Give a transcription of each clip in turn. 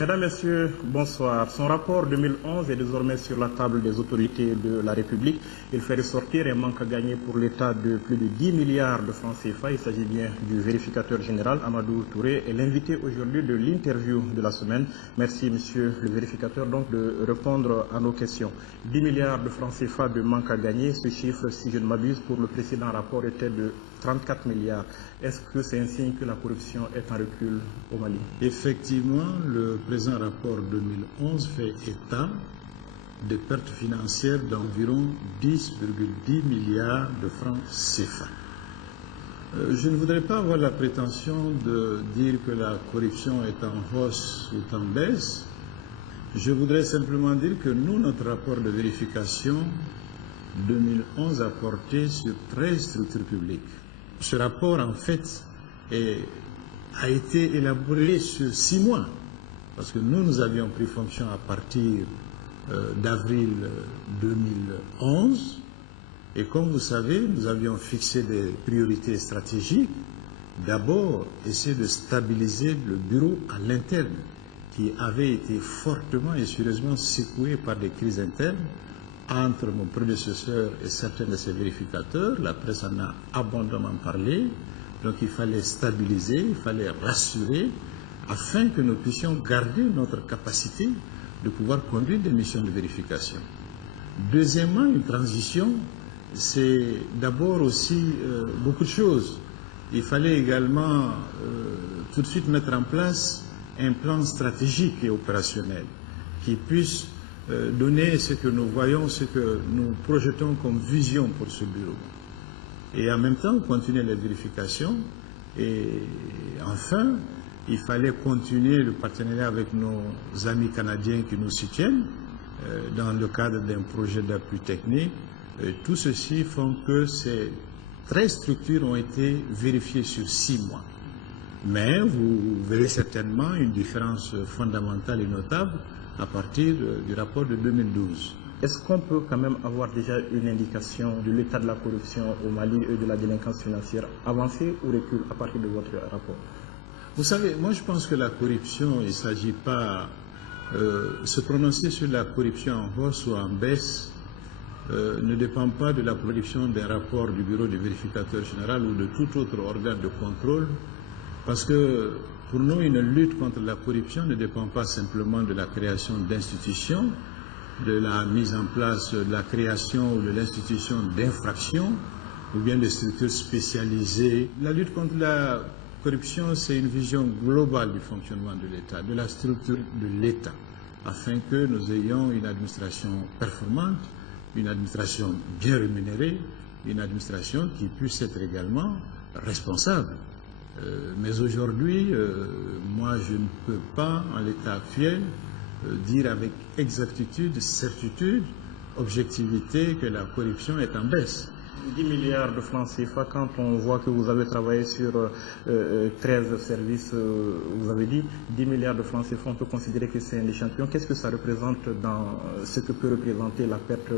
Mesdames, Messieurs, bonsoir. Son rapport 2011 est désormais sur la table des autorités de la République. Il fait ressortir un manque à gagner pour l'État de plus de 10 milliards de francs CFA. Il s'agit bien du vérificateur général Amadou Touré et l'invité aujourd'hui de l'interview de la semaine. Merci, Monsieur le vérificateur, donc de répondre à nos questions. 10 milliards de francs CFA de manque à gagner. Ce chiffre, si je ne m'abuse, pour le précédent rapport était de 34 milliards. Est-ce que c'est un signe que la corruption est en recul au Mali? Effectivement, le présent rapport 2011 fait état de pertes financières d'environ 10,10 milliards de francs CFA. Je ne voudrais pas avoir la prétention de dire que la corruption est en hausse ou en baisse. Je voudrais simplement dire que nous, notre rapport de vérification 2011 a porté sur 13 structures publiques. Ce rapport, en fait, a été élaboré sur 6 mois, parce que nous avions pris fonction à partir d'avril 2011, et comme vous savez, nous avions fixé des priorités stratégiques. D'abord, essayer de stabiliser le bureau à l'interne, qui avait été fortement et sérieusement secoué par des crises internes, entre mon prédécesseur et certains de ses vérificateurs. La presse en a abondamment parlé. Donc il fallait stabiliser, il fallait rassurer, afin que nous puissions garder notre capacité de pouvoir conduire des missions de vérification. Deuxièmement, une transition, c'est d'abord aussi beaucoup de choses. Il fallait également tout de suite mettre en place un plan stratégique et opérationnel qui puisse donner ce que nous voyons, ce que nous projetons comme vision pour ce bureau. Et en même temps, continuer les vérifications. Et enfin, il fallait continuer le partenariat avec nos amis canadiens qui nous soutiennent dans le cadre d'un projet d'appui technique. Et tout ceci font que ces 13 structures ont été vérifiées sur 6 mois. Mais vous verrez certainement une différence fondamentale et notable à partir du rapport de 2012. Est-ce qu'on peut quand même avoir déjà une indication de l'état de la corruption au Mali et de la délinquance financière avancée ou recul à partir de votre rapport? Vous savez, moi je pense que la corruption, il ne s'agit pas se prononcer sur la corruption en hausse ou en baisse ne dépend pas de la production d'un rapport du bureau du vérificateur général ou de tout autre organe de contrôle, parce que pour nous, une lutte contre la corruption ne dépend pas simplement de la création d'institutions, de la mise en place de la création ou de l'institution d'infractions ou bien de structures spécialisées. La lutte contre la corruption, c'est une vision globale du fonctionnement de l'État, de la structure de l'État, afin que nous ayons une administration performante, une administration bien rémunérée, une administration qui puisse être également responsable. Mais aujourd'hui, moi je ne peux pas, en l'état actuel, dire avec exactitude, certitude, objectivité que la corruption est en baisse. 10 milliards de francs CFA, quand on voit que vous avez travaillé sur 13 services, vous avez dit 10 milliards de francs CFA, on peut considérer que c'est un échantillon. Qu'est-ce que ça représente dans ce que peut représenter la perte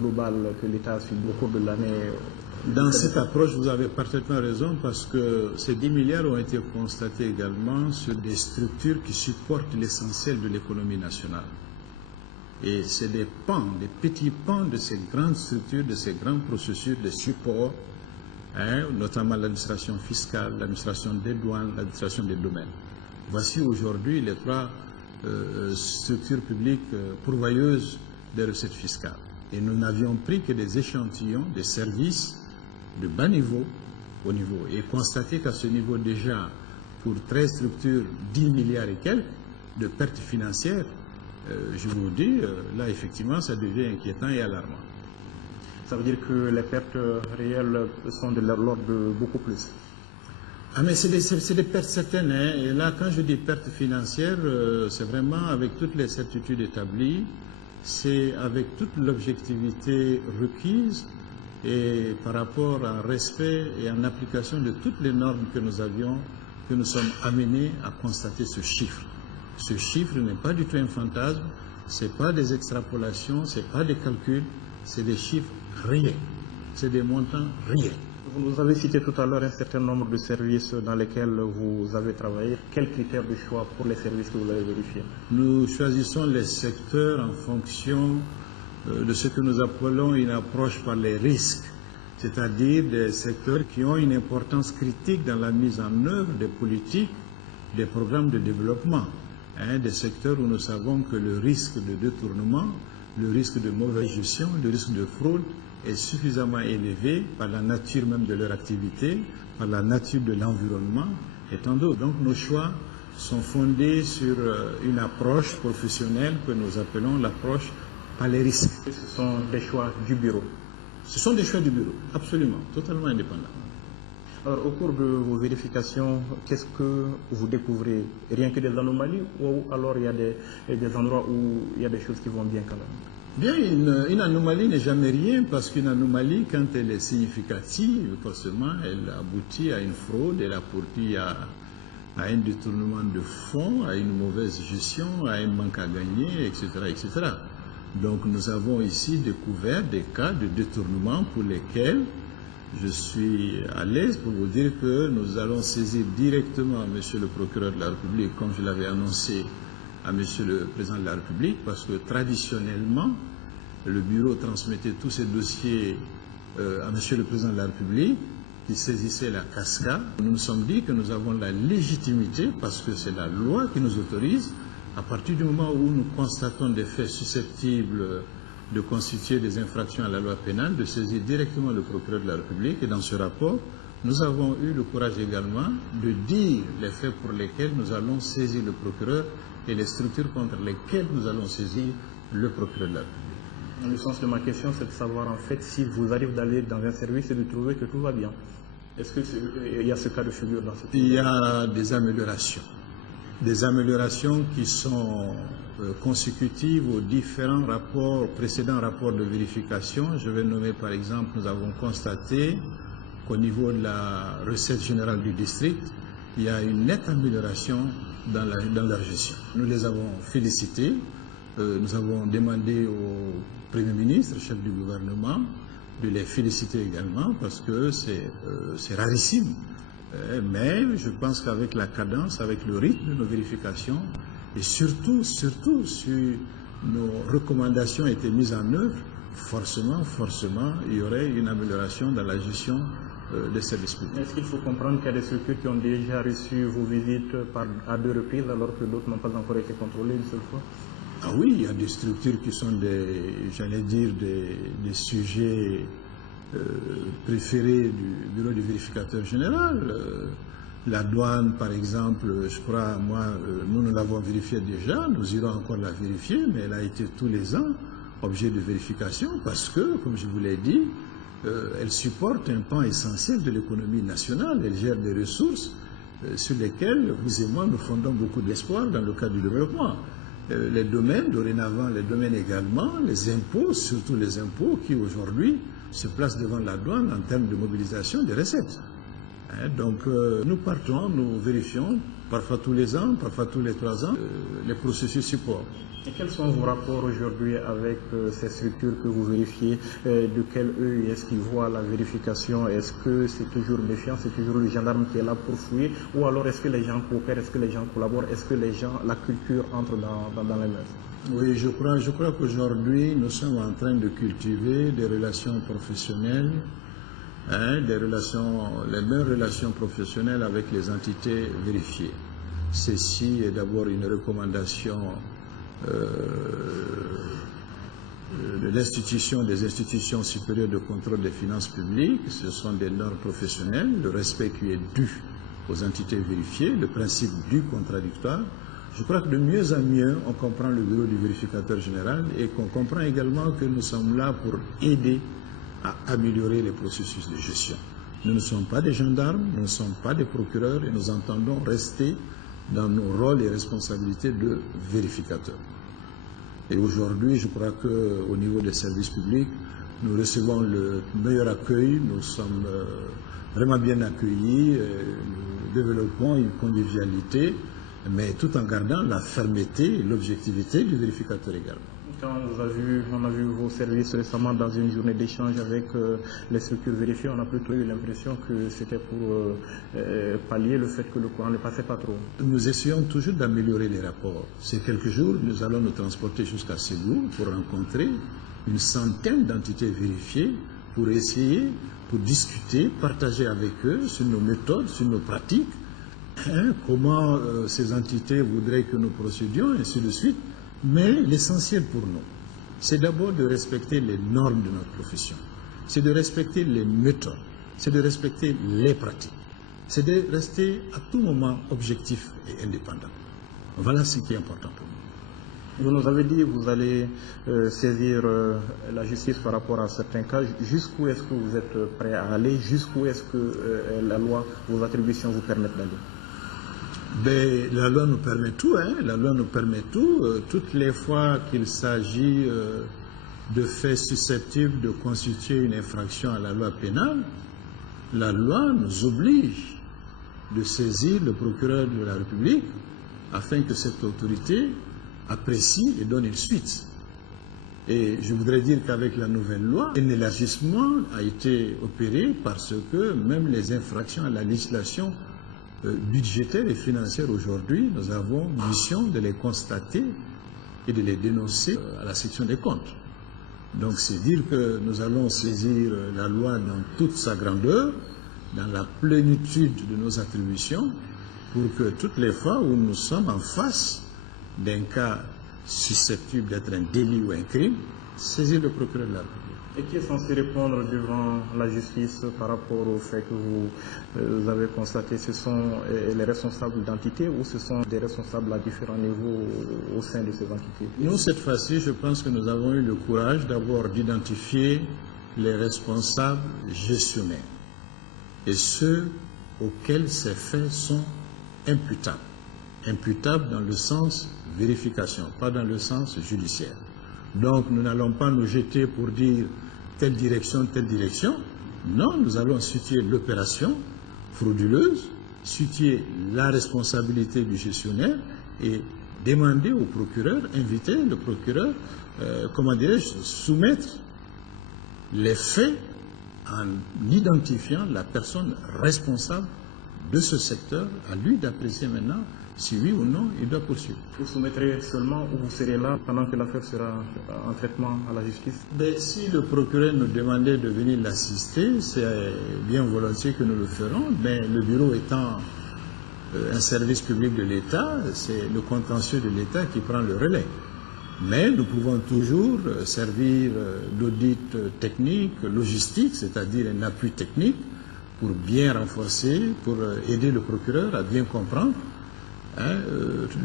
globale que l'État a subie au cours de l'année? Dans cette approche, vous avez parfaitement raison, parce que ces 10 milliards ont été constatés également sur des structures qui supportent l'essentiel de l'économie nationale. Et c'est des pans, des petits pans de ces grandes structures, de ces grands processus de support, notamment l'administration fiscale, l'administration des douanes, l'administration des domaines. Voici aujourd'hui les 3 structures publiques pourvoyeuses des recettes fiscales. Et nous n'avions pris que des échantillons, des services de bas niveau au niveau. Et constater qu'à ce niveau déjà, pour 13 structures, 10 milliards et quelques de pertes financières, je vous dis, là effectivement, ça devient inquiétant et alarmant. Ça veut dire que les pertes réelles sont de l'ordre de beaucoup plus? Ah, mais c'est des pertes certaines. Et là, quand je dis pertes financières, c'est vraiment avec toutes les certitudes établies, c'est avec toute l'objectivité requise et par rapport en respect et en application de toutes les normes que nous avions, que nous sommes amenés à constater ce chiffre. Ce chiffre n'est pas du tout un fantasme, ce n'est pas des extrapolations, ce n'est pas des calculs, c'est des chiffres réels, c'est des montants réels. Vous nous avez cité tout à l'heure un certain nombre de services dans lesquels vous avez travaillé. Quels critères de choix pour les services que vous avez vérifiés? Nous choisissons les secteurs en fonction de ce que nous appelons une approche par les risques, c'est-à-dire des secteurs qui ont une importance critique dans la mise en œuvre des politiques, des programmes de développement. Des secteurs où nous savons que le risque de détournement, le risque de mauvaise gestion, le risque de fraude est suffisamment élevé par la nature même de leur activité, par la nature de l'environnement et tant d'autres. Donc nos choix sont fondés sur une approche professionnelle que nous appelons l'approche par les risques. Ce sont des choix du bureau? Ce sont des choix du bureau, absolument, totalement indépendants. Alors, au cours de vos vérifications, qu'est-ce que vous découvrez? Rien que des anomalies, ou alors il y a des endroits où il y a des choses qui vont bien quand même? Bien, une anomalie n'est jamais rien, parce qu'une anomalie, quand elle est significative, forcément, elle aboutit à une fraude, elle aboutit à un détournement de fonds, à une mauvaise gestion, à un manque à gagner, etc., etc. Donc nous avons ici découvert des cas de détournement pour lesquels je suis à l'aise pour vous dire que nous allons saisir directement Monsieur le procureur de la République, comme je l'avais annoncé à Monsieur le président de la République, parce que traditionnellement, le bureau transmettait tous ces dossiers à Monsieur le président de la République, qui saisissait la cascade. Nous nous sommes dit que nous avons la légitimité, parce que c'est la loi qui nous autorise, à partir du moment où nous constatons des faits susceptibles de constituer des infractions à la loi pénale, de saisir directement le procureur de la République. Et dans ce rapport, nous avons eu le courage également de dire les faits pour lesquels nous allons saisir le procureur et les structures contre lesquelles nous allons saisir le procureur de la République. Le sens de ma question, c'est de savoir en fait si vous arrivez d'aller dans un service et de trouver que tout va bien. Est-ce qu'il y a ce cas de figure dans ce cas? Il y a des améliorations. Des améliorations qui sont consécutives aux différents rapports, précédents rapports de vérification. Je vais nommer par exemple, nous avons constaté qu'au niveau de la recette générale du district, il y a une nette amélioration dans leur gestion. Nous les avons félicités, nous avons demandé au Premier ministre, chef du gouvernement, de les féliciter également parce que c'est rarissime. Mais je pense qu'avec la cadence, avec le rythme de nos vérifications, et surtout, si nos recommandations étaient mises en œuvre, forcément, il y aurait une amélioration dans la gestion des services publics. Est-ce qu'il faut comprendre qu'il y a des structures qui ont déjà reçu vos visites à 2 reprises, alors que d'autres n'ont pas encore été contrôlées une seule fois? Ah oui, il y a des structures qui sont des sujets préférés du bureau du vérificateur général. La douane, par exemple, je crois, nous l'avons vérifiée déjà, nous irons encore la vérifier, mais elle a été tous les ans objet de vérification parce que, comme je vous l'ai dit, elle supporte un pan essentiel de l'économie nationale, elle gère des ressources sur lesquelles vous et moi nous fondons beaucoup d'espoir dans le cadre du développement. Les domaines, dorénavant, les domaines également, les impôts, surtout les impôts qui aujourd'hui se placent devant la douane en termes de mobilisation des recettes. Donc nous partons, nous vérifions, parfois tous les ans, parfois tous les 3 ans, les processus support. Et quels sont vos rapports aujourd'hui avec ces structures que vous vérifiez? De quel œil est-ce qu'ils voient la vérification? Est-ce que c'est toujours méfiant, c'est toujours le gendarme qui est là pour fouiller? Ou alors est-ce que les gens coopèrent, est-ce que les gens collaborent, est-ce que la culture entre dans les mœurs? Oui, je crois qu'aujourd'hui, nous sommes en train de cultiver des relations professionnelles, les mêmes relations professionnelles avec les entités vérifiées. Ceci est d'abord une recommandation des institutions supérieures de contrôle des finances publiques. Ce sont des normes professionnelles, le respect qui est dû aux entités vérifiées, le principe du contradictoire. Je crois que de mieux en mieux, on comprend le bureau du vérificateur général et qu'on comprend également que nous sommes là pour aider à améliorer les processus de gestion. Nous ne sommes pas des gendarmes, nous ne sommes pas des procureurs et nous entendons rester dans nos rôles et responsabilités de vérificateurs. Et aujourd'hui, je crois qu'au niveau des services publics, nous recevons le meilleur accueil, nous sommes vraiment bien accueillis, nous développons une convivialité, mais tout en gardant la fermeté et l'objectivité du vérificateur également. Quand on a vu vos services récemment dans une journée d'échange avec les structures vérifiées, on a plutôt eu l'impression que c'était pour pallier le fait que le courant ne passait pas trop. Nous essayons toujours d'améliorer les rapports. Ces quelques jours, nous allons nous transporter jusqu'à Ségou pour rencontrer une centaine d'entités vérifiées pour essayer, pour discuter, partager avec eux sur nos méthodes, sur nos pratiques, comment ces entités voudraient que nous procédions, et ainsi de suite. Mais l'essentiel pour nous, c'est d'abord de respecter les normes de notre profession, c'est de respecter les méthodes, c'est de respecter les pratiques, c'est de rester à tout moment objectif et indépendant. Voilà ce qui est important pour nous. Vous nous avez dit que vous allez saisir la justice par rapport à certains cas. Jusqu'où est-ce que vous êtes prêt à aller? Jusqu'où est-ce que la loi, vos attributions vous permettent d'aller? Ben, la loi nous permet tout, la loi nous permet tout. Toutes les fois qu'il s'agit de faits susceptibles de constituer une infraction à la loi pénale, la loi nous oblige de saisir le procureur de la République afin que cette autorité apprécie et donne une suite. Et je voudrais dire qu'avec la nouvelle loi, un élargissement a été opéré parce que même les infractions à la législation budgétaire et financière aujourd'hui, nous avons mission de les constater et de les dénoncer à la section des comptes. Donc c'est dire que nous allons saisir la loi dans toute sa grandeur, dans la plénitude de nos attributions, pour que toutes les fois où nous sommes en face d'un cas susceptible d'être un délit ou un crime, saisir le procureur de la République. Et qui est censé répondre devant la justice par rapport au fait que vous avez constaté? Ce sont les responsables d'entités ou ce sont des responsables à différents niveaux au sein de ces entités? Nous, cette fois-ci, je pense que nous avons eu le courage d'abord d'identifier les responsables gestionnaires et ceux auxquels ces faits sont imputables. Imputables dans le sens vérification, pas dans le sens judiciaire. Donc nous n'allons pas nous jeter pour dire telle direction. Non, nous allons situer l'opération frauduleuse, situer la responsabilité du gestionnaire et demander au procureur, inviter le procureur, soumettre les faits en identifiant la personne responsable de ce secteur, à lui d'apprécier maintenant si oui ou non il doit poursuivre. Vous soumettrez seulement ou vous serez là pendant que l'affaire sera en traitement à la justice? Mais si le procureur nous demandait de venir l'assister, c'est bien volontiers que nous le ferons, mais le bureau étant un service public de l'État, c'est le contentieux de l'État qui prend le relais. Mais nous pouvons toujours servir d'audit technique, logistique, c'est-à-dire un appui technique pour bien renforcer, pour aider le procureur à bien comprendre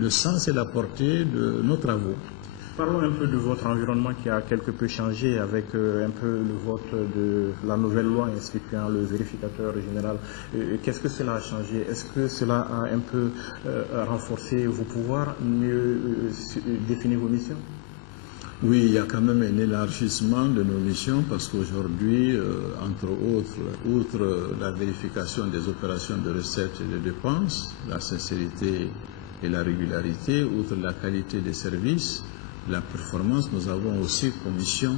le sens et la portée de nos travaux. Parlons un peu de votre environnement qui a quelque peu changé avec un peu le vote de la nouvelle loi instituant le vérificateur général. Qu'est-ce que cela a changé? Est-ce que cela a un peu renforcé vos pouvoirs, mieux définir vos missions? Oui, il y a quand même un élargissement de nos missions parce qu'aujourd'hui, entre autres, outre la vérification des opérations de recettes et de dépenses, la sincérité et la régularité, outre la qualité des services, la performance, nous avons aussi comme mission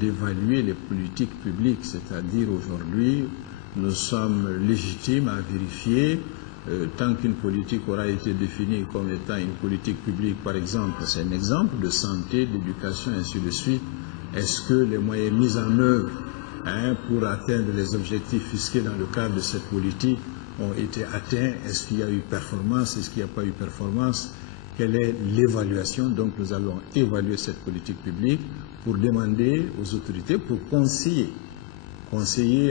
d'évaluer les politiques publiques, c'est-à-dire aujourd'hui, nous sommes légitimes à vérifier tant qu'une politique aura été définie comme étant une politique publique, par exemple, c'est un exemple de santé, d'éducation, ainsi de suite, est-ce que les moyens mis en œuvre pour atteindre les objectifs fixés dans le cadre de cette politique ont été atteints? Est-ce qu'il y a eu performance? Est-ce qu'il n'y a pas eu performance? Quelle est l'évaluation? Donc nous allons évaluer cette politique publique pour demander aux autorités, pour conseiller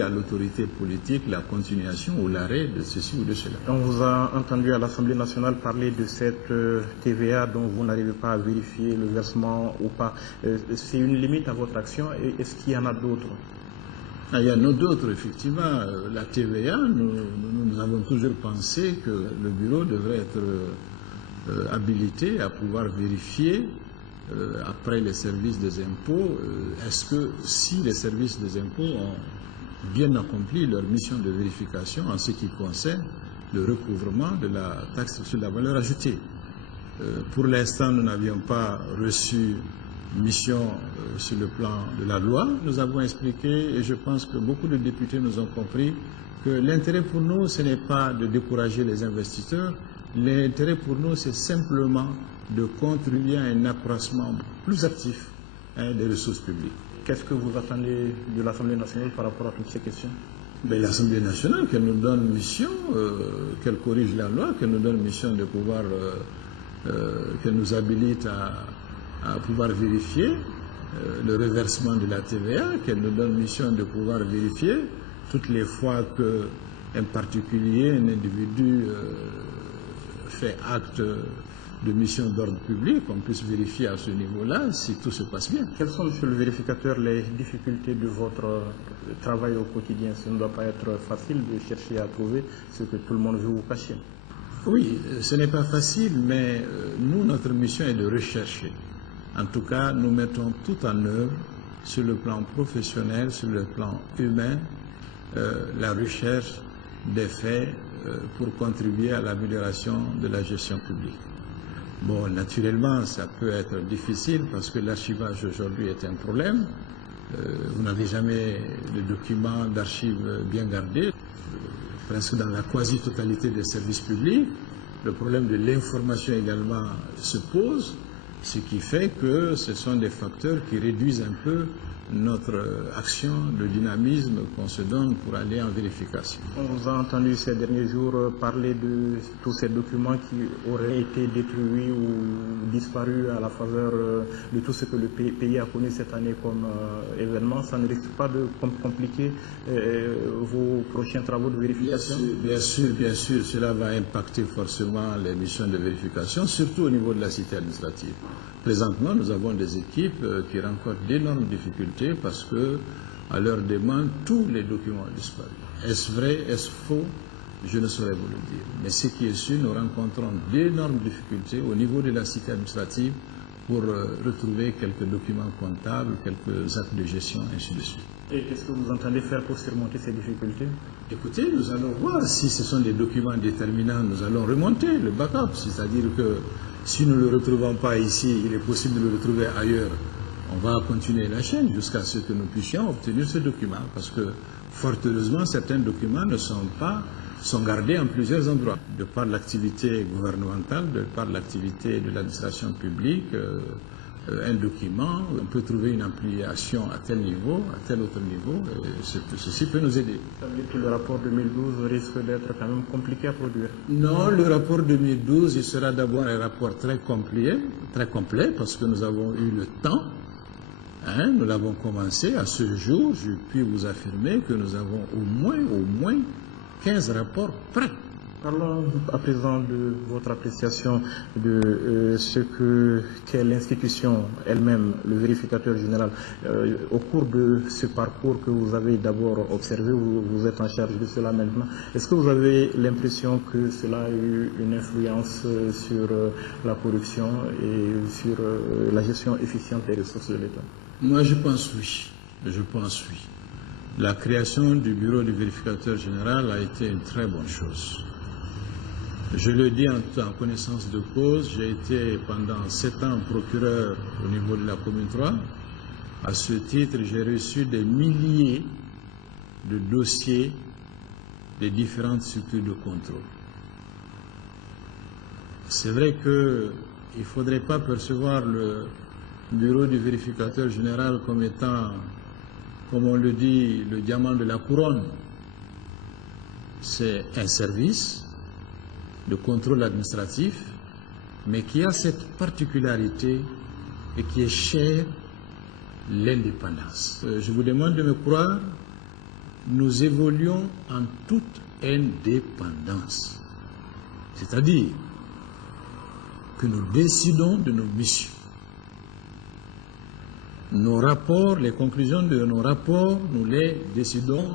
à l'autorité politique la continuation ou l'arrêt de ceci ou de cela. On vous a entendu à l'Assemblée nationale parler de cette TVA dont vous n'arrivez pas à vérifier le versement ou pas. C'est une limite à votre action et est-ce qu'il y en a d'autres? Il y en a d'autres, effectivement. La TVA, nous avons toujours pensé que le bureau devrait être habilité à pouvoir vérifier après les services des impôts, est-ce que si les services des impôts ont bien accompli leur mission de vérification en ce qui concerne le recouvrement de la taxe sur la valeur ajoutée. Pour l'instant, nous n'avions pas reçu mission sur le plan de la loi. Nous avons expliqué, et je pense que beaucoup de députés nous ont compris, que l'intérêt pour nous, ce n'est pas de décourager les investisseurs. L'intérêt pour nous, c'est simplement de contribuer à un accroissement plus actif des ressources publiques. Qu'est-ce que vous attendez de l'Assemblée nationale par rapport à toutes ces questions? L'Assemblée nationale, qu'elle nous donne mission, qu'elle corrige la loi, qu'elle nous donne mission de pouvoir, qu'elle nous habilite à pouvoir vérifier le reversement de la TVA, qu'elle nous donne mission de pouvoir vérifier toutes les fois qu'un particulier, un individu fait acte de mission d'ordre public, on puisse vérifier à ce niveau-là si tout se passe bien. Quelles sont, monsieur le vérificateur, les difficultés de votre travail au quotidien? Ce ne doit pas être facile de chercher à trouver ce que tout le monde veut vous cacher. Oui, ce n'est pas facile, mais nous, notre mission est de rechercher. En tout cas, nous mettons tout en œuvre sur le plan professionnel, sur le plan humain, la recherche des faits pour contribuer à l'amélioration de la gestion publique. Bon, naturellement, ça peut être difficile parce que l'archivage aujourd'hui est un problème. Vous n'avez jamais de documents d'archives bien gardés, presque dans la quasi-totalité des services publics. Le problème de l'information également se pose, ce qui fait que ce sont des facteurs qui réduisent un peu notre action, le dynamisme qu'on se donne pour aller en vérification. On vous a entendu ces derniers jours parler de tous ces documents qui auraient été détruits ou disparus à la faveur de tout ce que le pays a connu cette année comme événement. Ça ne risque pas de compliquer vos prochains travaux de vérification? Bien sûr, cela va impacter forcément les missions de vérification, surtout au niveau de la cité administrative. Présentement, nous avons des équipes qui rencontrent d'énormes difficultés parce que, à leur demande, tous les documents ont disparu. Est-ce vrai, est-ce faux? Je ne saurais vous le dire. Mais ce qui est sûr, nous rencontrons d'énormes difficultés au niveau de la cité administrative pour retrouver quelques documents comptables, quelques actes de gestion, ainsi de suite. Et qu'est-ce que vous entendez faire pour surmonter ces difficultés? Écoutez, nous allons voir si ce sont des documents déterminants, nous allons remonter le backup, c'est-à-dire que si nous ne le retrouvons pas ici, il est possible de le retrouver ailleurs. On va continuer la chaîne jusqu'à ce que nous puissions obtenir ce document, parce que, fort heureusement, certains documents sont gardés en plusieurs endroits. De par l'activité gouvernementale, de par l'activité de l'administration publique, un document, on peut trouver une ampliation à tel niveau, à tel autre niveau, et ceci peut nous aider. Ça veut dire que le rapport 2012 risque d'être quand même compliqué à produire? Non, le rapport 2012, il sera d'abord un rapport très complet, parce que nous avons eu le temps. Nous l'avons commencé. À ce jour, je puis vous affirmer que nous avons au moins 15 rapports prêts. Parlons à présent de votre appréciation de ce qu'est l'institution elle-même, le vérificateur général. Au cours de ce parcours que vous avez d'abord observé, vous êtes en charge de cela maintenant, est-ce que vous avez l'impression que cela a eu une influence sur la corruption et sur la gestion efficiente des ressources de l'État? Moi, je pense oui. La création du bureau du vérificateur général a été une très bonne chose. Je le dis en connaissance de cause, j'ai été pendant 7 ans procureur au niveau de la commune 3. À ce titre, j'ai reçu des milliers de dossiers des différentes structures de contrôle. C'est vrai qu'il ne faudrait pas percevoir le bureau du vérificateur général comme étant, comme on le dit, le diamant de la couronne. C'est un service de contrôle administratif, mais qui a cette particularité et qui est chère, l'indépendance. Je vous demande de me croire, nous évoluons en toute indépendance. C'est-à-dire que nous décidons de nos missions. Nos rapports, les conclusions de nos rapports, nous les décidons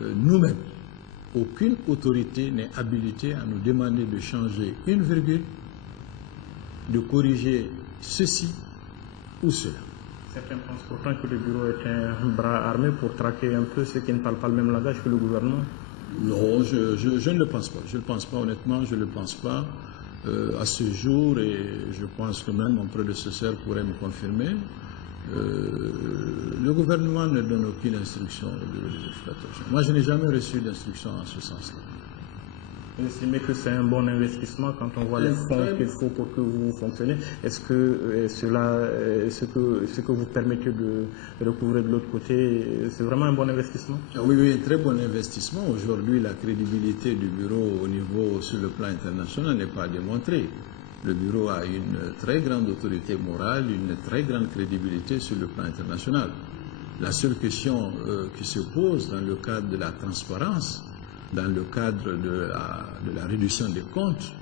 nous-mêmes. Aucune autorité n'est habilitée à nous demander de changer une virgule, de corriger ceci ou cela. Certains pensent pourtant que le bureau est un bras armé pour traquer un peu ceux qui ne parlent pas le même langage que le gouvernement. Non, je ne le pense pas. Je ne le pense pas, honnêtement, je ne le pense pas à ce jour, et je pense que même mon prédécesseur pourrait me confirmer. Le gouvernement ne donne aucune instruction au bureau du vérificateur général. Moi, je n'ai jamais reçu d'instruction en ce sens-là. Vous estimez que c'est un bon investissement quand on voit les fonds qu'il faut pour que vous fonctionnez. Est-ce que ce que vous permettez de recouvrir de l'autre côté, c'est vraiment un bon investissement? Oui, oui, un très bon investissement. Aujourd'hui, la crédibilité du bureau au niveau sur le plan international n'est pas démontrée. Le bureau a une très grande autorité morale, une très grande crédibilité sur le plan international. La seule question qui se pose dans le cadre de la transparence, dans le cadre de la réduction des comptes,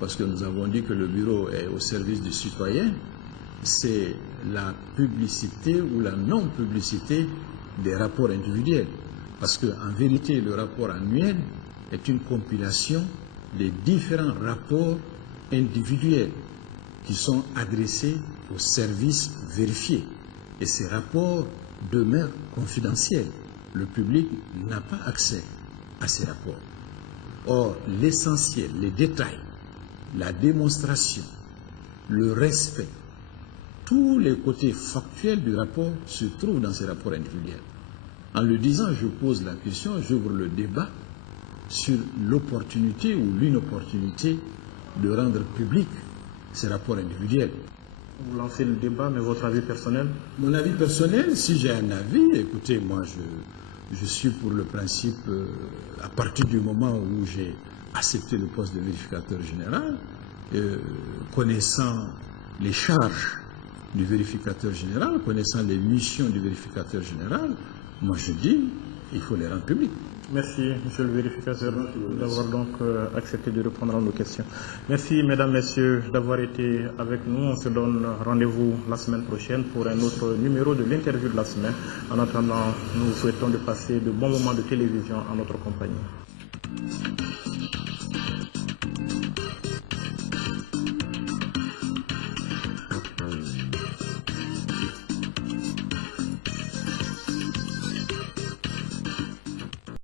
parce que nous avons dit que le bureau est au service du citoyen, c'est la publicité ou la non-publicité des rapports individuels. Parce qu'en vérité, le rapport annuel est une compilation des différents rapports individuels qui sont adressés aux services vérifiés. Et ces rapports demeurent confidentiels. Le public n'a pas accès à ces rapports. Or, l'essentiel, les détails, la démonstration, le respect, tous les côtés factuels du rapport se trouvent dans ces rapports individuels. En le disant, je pose la question, j'ouvre le débat sur l'opportunité ou l'inopportunité de rendre public ces rapports individuels. Vous lancez le débat, mais votre avis personnel? Mon avis personnel, si j'ai un avis, écoutez, moi je suis pour le principe, à partir du moment où j'ai accepté le poste de vérificateur général, connaissant les charges du vérificateur général, connaissant les missions du vérificateur général, moi je dis, il faut les rendre publics. Merci, monsieur le vérificateur, d'avoir donc accepté de répondre à nos questions. Merci, mesdames, messieurs, d'avoir été avec nous. On se donne rendez-vous la semaine prochaine pour un autre numéro de l'interview de la semaine. En attendant, nous vous souhaitons de passer de bons moments de télévision en notre compagnie.